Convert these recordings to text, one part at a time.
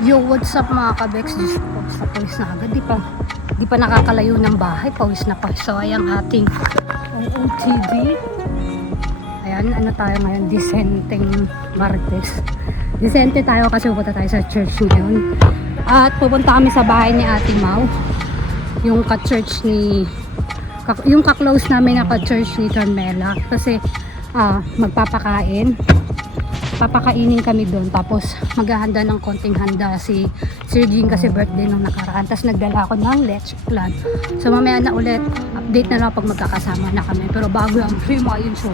Yo, what's up mga kabex? Diyos ko, sa pawis na agad. Di pa nakakalayo ng bahay. Pawis na pawis. So, ayan ating OOTD. Ayan, ano tayo ngayon? Disenteng Martes. Disente tayo kasi pupunta tayo sa church ngayon. At pupunta kami sa bahay ni Ate Mau. Yung ka-church ni... Yung ka-close namin na ka-church ni Carmela. Kasi magpapakain. Papakainin kami doon, tapos maghahanda ng konting handa si Sir Jean kasi birthday nung nakaraan. Tapos nagdala ako ng leche plan. So mamaya na ulit, update na lang pag magkakasama na kami. Pero bago ang free mo yun show.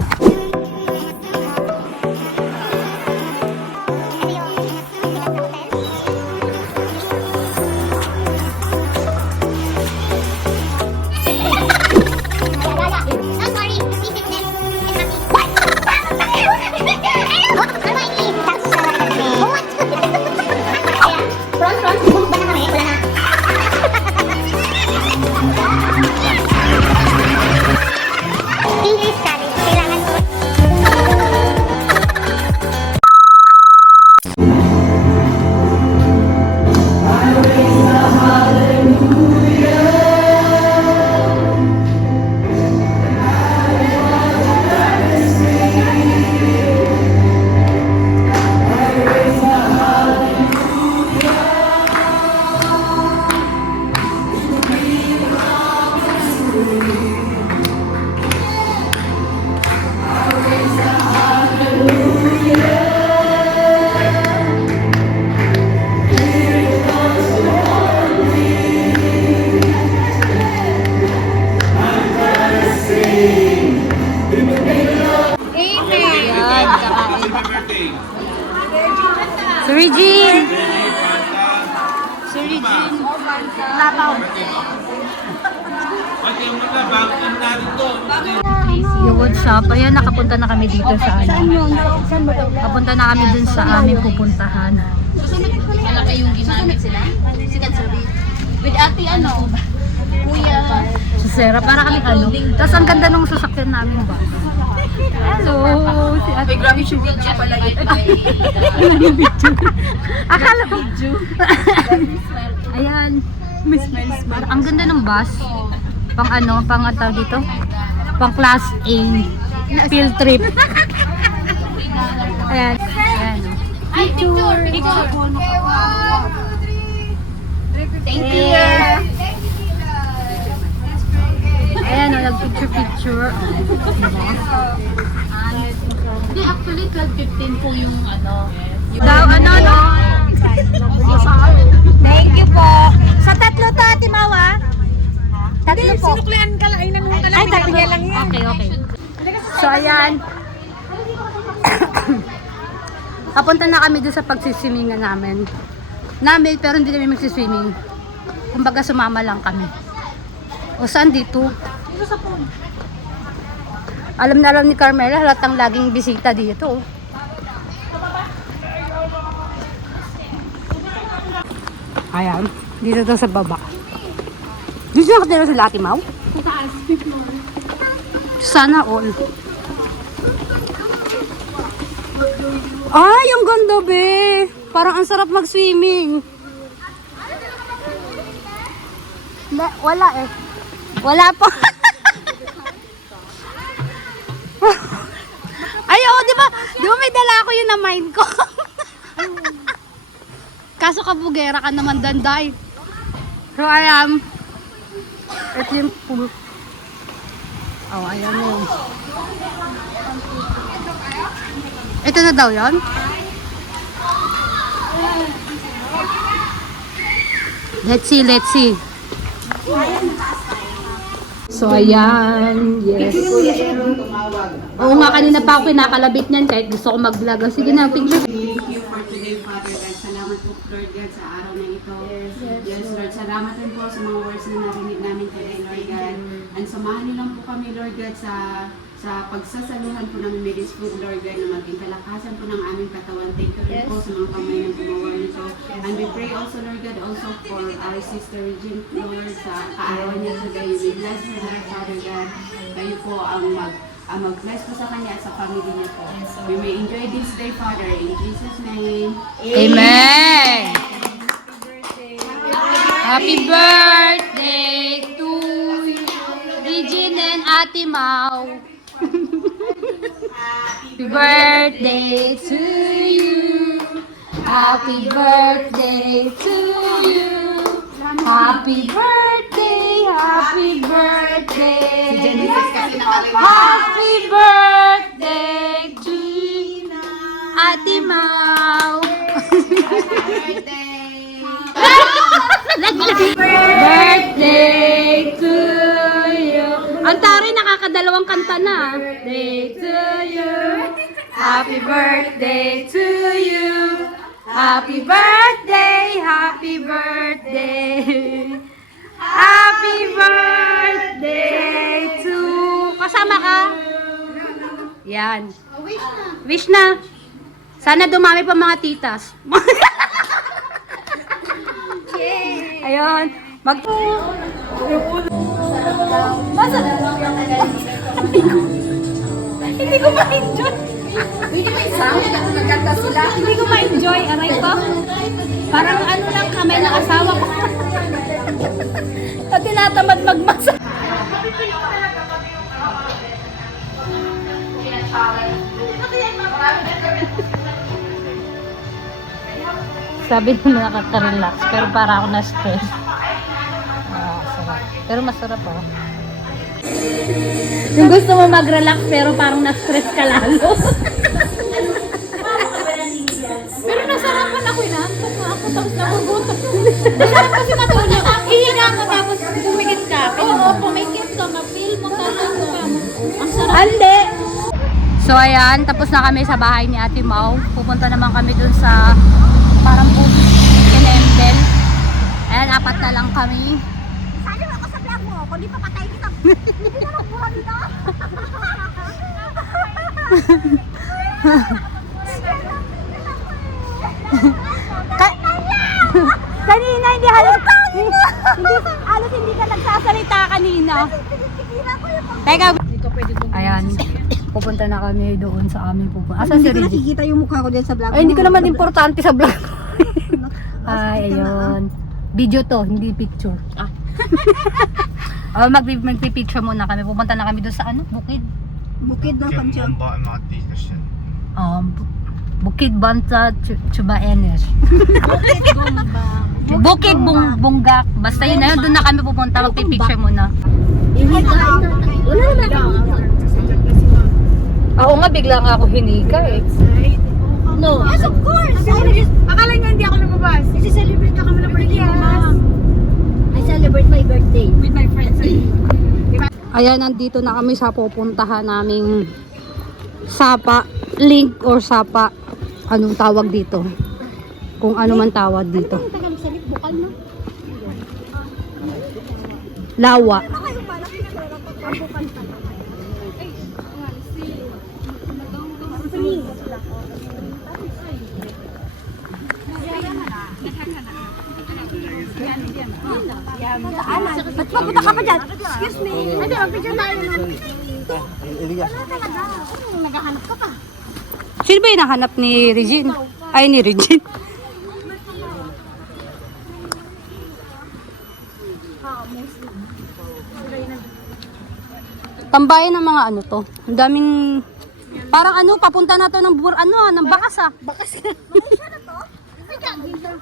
Sir Jean! Sir Jean! Lapaw! Yung what's up? Ayan, nakapunta na kami dito sa ano. Kapunta na kami dun sa aming pupuntahan. Malaki yung ginamit sila. Sikat sabi. With ate ano? Kuya. Si Sarah, para kami ano. Tapos ang ganda nung sasakyan namin ba? Hello! Si Ate. May grabe yung video pala yun. Akala ko. Ayan. Ang ganda ng bus. Pang ano, pang tawag dito? Pang class A. Field trip. Ayan. Ayan. Ay, picture! Picture! Thank you! Ayan, nag-picture-picture. Hindi, actually 12:15 po yung ano. Daw, ano, no? Thank you po. Sa tatlo to, Ate Mawa? Tatlo po. Sinuklian ka lang, ay nanong ka lang. Ay, tatlo lang yan. Okay, okay. So, ayan. Papunta na kami doon sa pagsiswimingan namin. Pero hindi kami magsiswimming. Kumbaga, sumama lang kami. O, saan dito? Alam na alam ni Carmela, halatang laging bisita dito. Ayan, dito daw sa baba. Dito nakatira sila Ate Mau? Sa taas, Sana all. Ay, ang ganda be! Parang ang sarap mag-swimming. Wala eh. Wala pa. Ay, oh, di ba may dala ako yun na mind ko. Kaso kabugera ka naman, Danday. So, ayan. Ito yung pool. Oh, ayan na yun. Ito na daw yun? Let's see. So, ayan. Yes. Oo nga, kanina pa ako pinakalabit niyan kahit gusto ko mag-vlog. Sige na, picture. Thank you for today, Father God. Salamat po, Lord God, sa araw na ito. Yes, Lord. Salamat din po sa mga words na narinig namin today, Lord God. And samahan niyo lang po kami, Lord God, sa pagsasaluhan po ng Mary's Food, Lord God, na maging kalakasan po ng aming katawan. Thank you rin po sa mga kamay ng gumawa nito. And we pray also, Lord God, also for our sister Regine, Lord, sa kaarawan niya today. We bless her, Lord, Father God. Kayo po ang mag-bless po sa kanya at sa family niya po. We may enjoy this day, Father, in Jesus' name. Amen! Happy birthday to you, Regine and Ate Mau. Happy birthday to you. Happy birthday to you. Happy birthday, happy birthday. Happy birthday to Ate Mau. Birthday to you. Ang tari, nakakadalawang kanta na. Birthday to you. Happy birthday to you. Happy birthday, happy birthday. Happy birthday to... Kasama ka? Yan. Wish na. Sana dumami pa mga titas. Ayun. Hindi ko ma-enjoy. Hindi ko ma-enjoy. Aray ko. Parang ano lang kamay ng asawa ko. Na tinatamad magmasa. Sabi nila nakaka-relax, pero para ako na-stress. Sarap. Pero masarap ah. Yung gusto mo mag-relax, pero parang na-stress ka lalo. Pero nasarapan ako, inaantok na ako, tapos nagugutom. Masarap kasi matulog. Ihiga ka, tapos pumikit ka. Oo, pumikit ka, ma-feel mo, tapos ang sarap. Hande! So ayan, tapos na kami sa bahay ni Ate Mau. Pupunta naman kami dun sa parang Kinembel. Ayan, 4 na lang kami. Sana ako sa vlog mo, kung di pa patay kita. Hindi na lang buwan dito. Kanina hindi halos hindi ka nagsasalita kanina. Teka. Ayan. Pupunta na kami doon sa aming pupunta. Asan si Reggie? Nakikita yung mukha ko din sa vlog mo. Ay, hindi ko naman importante sa vlog. Ay, ayun. Video to, hindi picture. Magpipicture muna kami. Pupunta na kami doon sa ano? Bukid. Bukid ng Pansyang. Bukid Banta Chubaenes. Bukid Bunggak. Basta yun na yun. Doon na kami pupunta. Magpipicture muna. Wala naman ako. Ako nga, bigla nga ako hinika eh. No. Yes, of course. Akala nga hindi ako lumabas. Celebrate ka kami ng birthday mo, ma'am. I celebrate my birthday. With my friends. Ayan, nandito na kami sa pupuntahan naming Sapa Link or Sapa. Anong tawag dito? Kung ano man tawag dito. Ang tagal salit, bukal na. Lawa. Baka yung malaki na talaga pagkabukal pa. Ba't papunta ka pa dyan? Excuse me. Hindi, mag-picture tayo naman. Wala talaga. Naghahanap ka pa. Sino ba yung nahanap ni Regine? Ay, ni Regine. Tambayan ng mga ano to. Ang daming... Parang ano, papunta na to ng ng bakas ah. Bakas ka. Siya na to? Ay, kagila.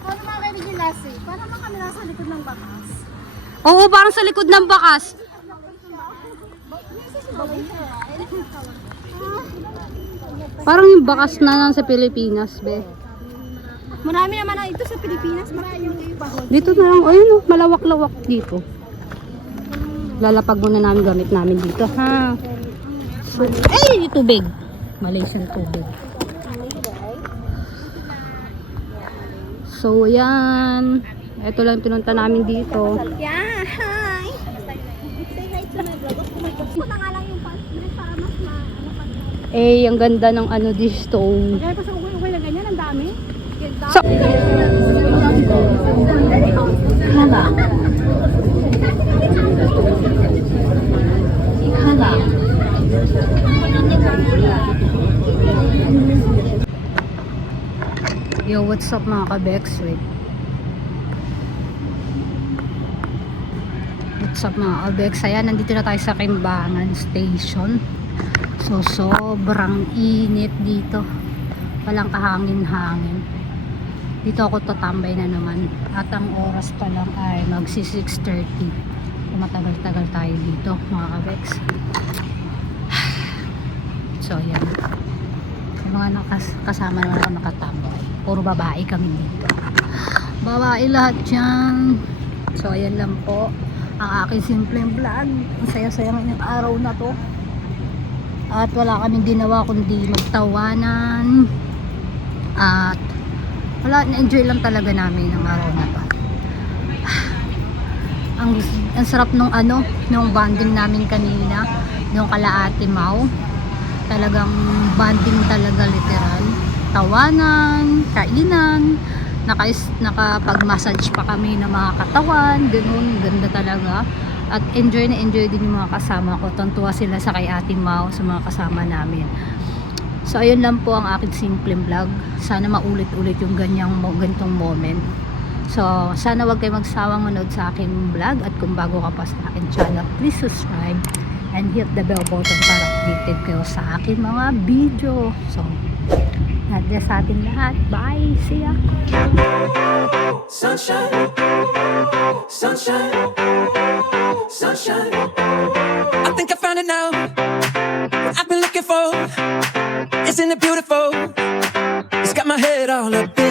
Paano mga kaibigan yung last eh? Paano mga kami nasa likod ng bakas? Oo, parang sa likod ng bakas. Parang yung bakas na nasa Pilipinas, be. Marami naman na ito sa Pilipinas. Marami yung bahon. Dito na lang, ayun oh, malawak-lawak dito. Lalapag muna namin gamit namin dito, ha? So, ay, tubig. Malaysian tubig. So, yan. Ito lang pinunta namin dito. Yeah, hi! Say hi to my vlog. Punta nga lang yung pants para mas Eh, ang ganda ng ano dito. Kaya pa sa ugay-ugay na ganyan, ang dami. So, Yo, what's up mga ka-Bex? Wait. What's up mga kabex? Ayan, nandito na tayo sa Kimbangan Station. So, sobrang init dito. Walang kahangin-hangin. Dito ako tatambay na naman. At ang oras pa lang ay magsi 6:30. Matagal-tagal tayo dito mga kabex. So, ayan. Yung mga kasama naman ako nakatambay. Puro babae kami dito. Babae lahat dyan. So, ayan lang po ang aking simpleng vlog. Ang saya-saya ngayong araw na to. At wala kaming ginawa kundi magtawanan. At wala, na-enjoy lang talaga namin ang araw na to. Ang sarap nung bonding namin kanina, nung kala Ate Mau. Talagang bonding talaga literal. Tawanan, kainan, nakapag-massage pa kami ng mga katawan, ganun, ganda talaga. At enjoy na enjoy din yung mga kasama ko. Tuntua sila sa kay Ate Mau, sa mga kasama namin. So ayun lang po ang aking simpleng vlog. Sana maulit-ulit yung ganitong moment. So sana wag kayo magsawang manood sa aking vlog. At kung bago ka pa sa aking channel, please subscribe and hit the bell button para updated kayo sa aking mga video. So God bless sa ating lahat. Bye! See ya! Sunshine, sunshine, sunshine. I think I found it now. What I've been looking for. Isn't it beautiful? It's got my head all up in